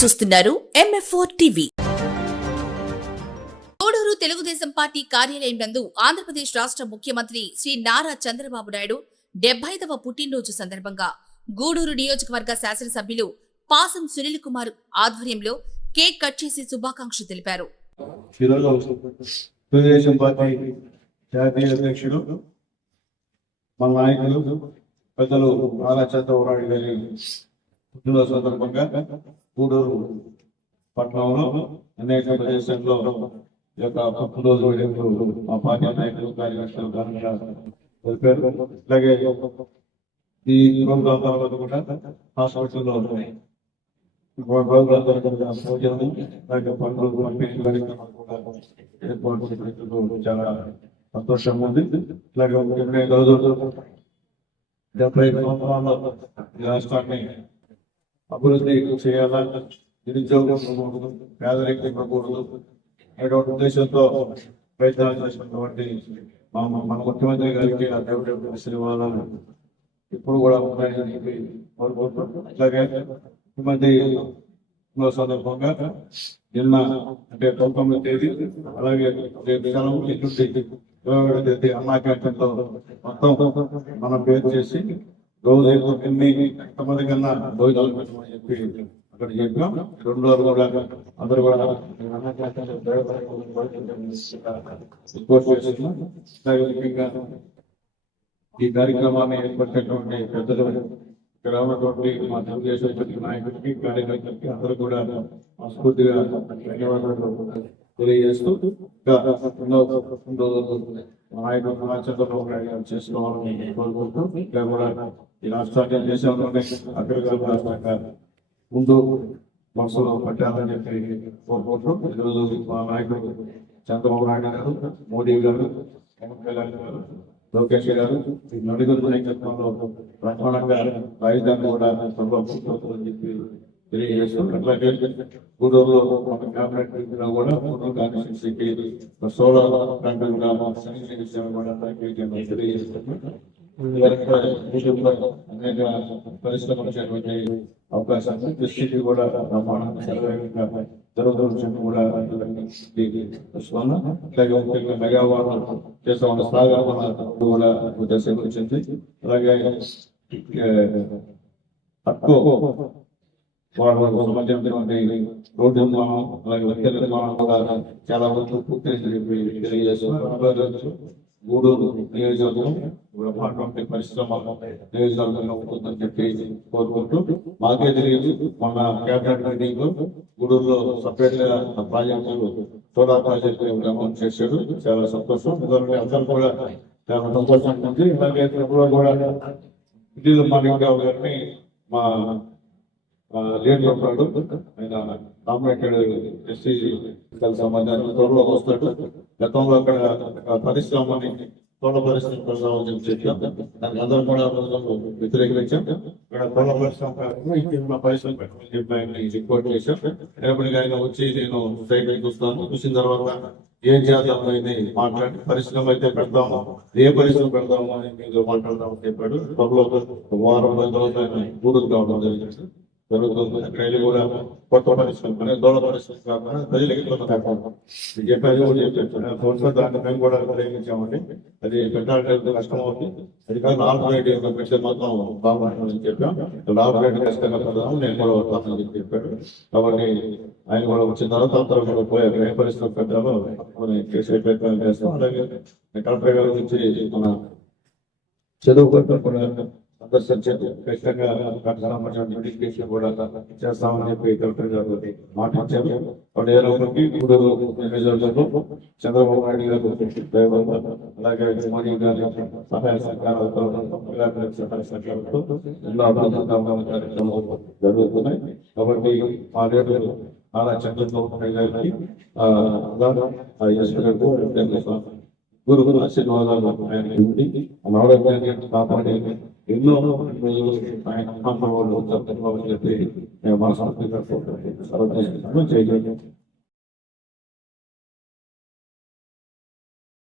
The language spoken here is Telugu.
చూస్తున్నారు MF4 TV. Gudur Telugu Desam party కార్యాలయం నందు ఆంధ్రప్రదేశ్ రాష్ట్ర ముఖ్యమంత్రి శ్రీ నారా చంద్రబాబు నాయుడు 75వ పుట్టినరోజు సందర్భంగా గూడూరు నియోజకవర్గ శాసనసభ్యులు పాసం సునీల్ కుమార్ ఆధ్వర్యంలో కేక్ కట్ చేసి శుభాకాంక్షలు తెలిపారు. తెలుగుదేశం పార్టీ జాతీయ అధ్యక్షుడు మన నాయకులు పెద్దలు నారా చంద్రబాబు నాయుడు గారి పుట్టినరోజు సందర్భంగా గూడూరు పట్టణంలో అనేక ప్రదేశాల్లో ఈ యొక్క పుట్టినరోజు వేడుకలు మా పార్టీ నాయకులు కార్యకర్తలు ఘనంగా జరిపారు. అలాగే ఈ ప్రోగ్రాం తర్వాత కూడా హాస్పిటల్లో భోజనం అలాగే పండుగ పంపిణీ కార్యక్రమాలు కూడా ఏర్పాటు చేసినందుకు చాలా సంతోషంగా ఉంది. అలాగే 75 సంవత్సరాల్లో రాష్ట్రాన్ని అభివృద్ధి చేయాలా, నిరుద్యోగం పేదరికం ఇవ్వకూడదు అనేటువంటి ఉద్దేశంతో ప్రయత్నాలు చేసినటువంటి మన ముఖ్యమంత్రి గారికి ఆ దేవుడి ఇవ్వాలని ఇప్పుడు కూడా ఉన్నాయని చెప్పి కోరుకుంటున్నాం. అలాగే ముఖ్యమంత్రి సందర్భంగా నిన్న అంటే 19వ తేదీ అలాగే రేపు సెలవు ఎల్లుండి 21వ తేదీ అన్నా క్యాంటీన్లో మొత్తం మనం పేరు చేసి రోజు ఎంతమంది కన్నా భోజనాలు పెట్టమని చెప్పి అక్కడ చెప్పాం. 2 రోజులు కూడా అందరూ కూడా ముఖ్యంగా ఈ కార్యక్రమాన్ని ఏర్పడినటువంటి పెద్దలు ఇక్కడ ఉన్నటువంటి మా తెలుగుదేశం నాయకుడికి కార్యకర్తలకి అందరూ కూడా మనస్ఫూర్తిగా ధన్యవాదాలు తెలియజేస్తూ నాయకుడు చంద్రబాబు నాయుడు గారు చేసుకోవాలని కోరుకుంటూ ఇంకా కూడా ఈ రాష్ట్రాన్ని దేశంలోనే అగ్రగామి రాష్ట్రంగా ముందు మనసులో పట్టాలని చెప్పి కోరుకుంటూ ఈరోజు మా నాయకుడు చంద్రబాబు నాయుడు గారు, మోడీ గారు, పవన్ కళ్యాణ్ గారు, లోకేష్ గారు ఈ నలుగురు నాయకత్వంలో ప్రధానంగా రాజధాని కూడా సంభవిస్తుందని చెప్పి తెలియజేస్తూ అట్లాగే గూడూరులో మన క్యాబినెట్ మీటింగ్ కూడా గూడూరు కాన్స్టిట్యూన్సీకి సోలార్ ప్లాంట్ కూడా తెలియజేస్తున్నారు. అనేక పరిశ్రమలు చేపట్టే అవకాశాన్ని దృష్టికి కూడా ప్రమాణంగా జరుగుతున్న కూడా అట్లాగే ముఖ్యంగా మెగావాట్ చేస్తామన్న సాగర్ కూడా ఉద్దేశం వచ్చింది. అలాగే తక్కువ వాళ్ళకు సంబంధించినటువంటి రోడ్డు నిర్మాణం అలాగే వ్యక్తుల నిర్మాణం కూడా చాలా వరకు పూర్తి తెలియజేస్తున్నారు. గూడూరు నియోజకవర్గం ఉన్నటువంటి పరిశ్రమ నియోజకవర్గంగా ఉంటుందని చెప్పి కోరుకుంటూ మాకే తెలియదు మన క్యాబినెట్ మీటింగ్ లో గూడూరులో సపరేట్ గా ప్రాజెక్టు సోలార్ ప్రాజెక్టు అమౌంట్ చేశాడు. చాలా సంతోషం. ఎందుకంటే అందరూ కూడా చాలా సంతోషంగా ఉంది. అలాగే కూడా ఢిల్లీ మాణిక్రావు గారిని మా లీడర్ ఉంటాడు, ఆయన నామినేటెడ్ ఎస్సీ సంబంధించిన త్వరలో వస్తాడు. గతంలో అక్కడ పరిశ్రమని తోట పరిశ్రమ ప్రసారం చెప్పాం, దానికి అందరూ కూడా వ్యతిరేకించాం. ఇక్కడ తోట పరిశ్రమ పెట్టమని చెప్పి ఆయన రిపోర్ట్ చేశాం. రేపటికి ఆయన వచ్చి నేను సైట్ చూస్తాను, చూసిన తర్వాత ఏం చేద్దాం అనేది మాట్లాడి పరిశ్రమ అయితే పెడతాము, ఏ పరిశ్రమ పెడతాము అని మీరు మాట్లాడదామని చెప్పాడు. త్వరలో వారం 10 రోజులు ఆయన గూడూరు కావడం జరిగింది. జరుగుతుంది కూడా కొత్త పరిశ్రమ దోళ పరిశ్రమ కాకుండా ప్రజలకి చెప్పారు కూడా చెప్పారు. దాన్ని మేము కూడా ప్రయోగించామండి. అది పెట్టాలంటే కష్టం అవుతుంది. అది కాదు ఆల్టర్నేటివ్ పెడితే మాత్రం బాగుంటుందని చెప్పాం. ఆల్టర్నేటివ్ కష్టంగా పెడదాము నేను కూడా వస్తానని చెప్పాడు. కాబట్టి ఆయన కూడా వచ్చిన తర్వాత అందరూ కూడా పోయారు. ఏ పరిశ్రమ పెట్టాలో చేసే ప్రయత్నాలు చేస్తాం. అలాగే కలెక్టర్ గారి నుంచి మన చదువు కూడా సందర్శించారు. ఖచ్చితంగా నోటిఫికేషన్ కూడా చేస్తామని చెప్పి కలెక్టర్ గారు మాట ఇచ్చారు. గూడూరు నియోజకవర్గంలో చంద్రబాబు నాయుడు గారు అలాగే మోడీ గారి సహాయ సహకారాలతో సహాయ సహకారాలతో ఎన్నో అభివృద్ధి కార్యక్రమాలు జరుగుతున్నాయి. కాబట్టి మా లీడర్ నారా చంద్రబాబు నాయుడు గారికి గురు ఆశీర్వాదాలు ఆయన ఉండి మన ఆరోగ్యాన్ని కాపాడే ఎన్నో రోజులు ఆయన చెప్పి మా సంస్థ చేయగలిగాం.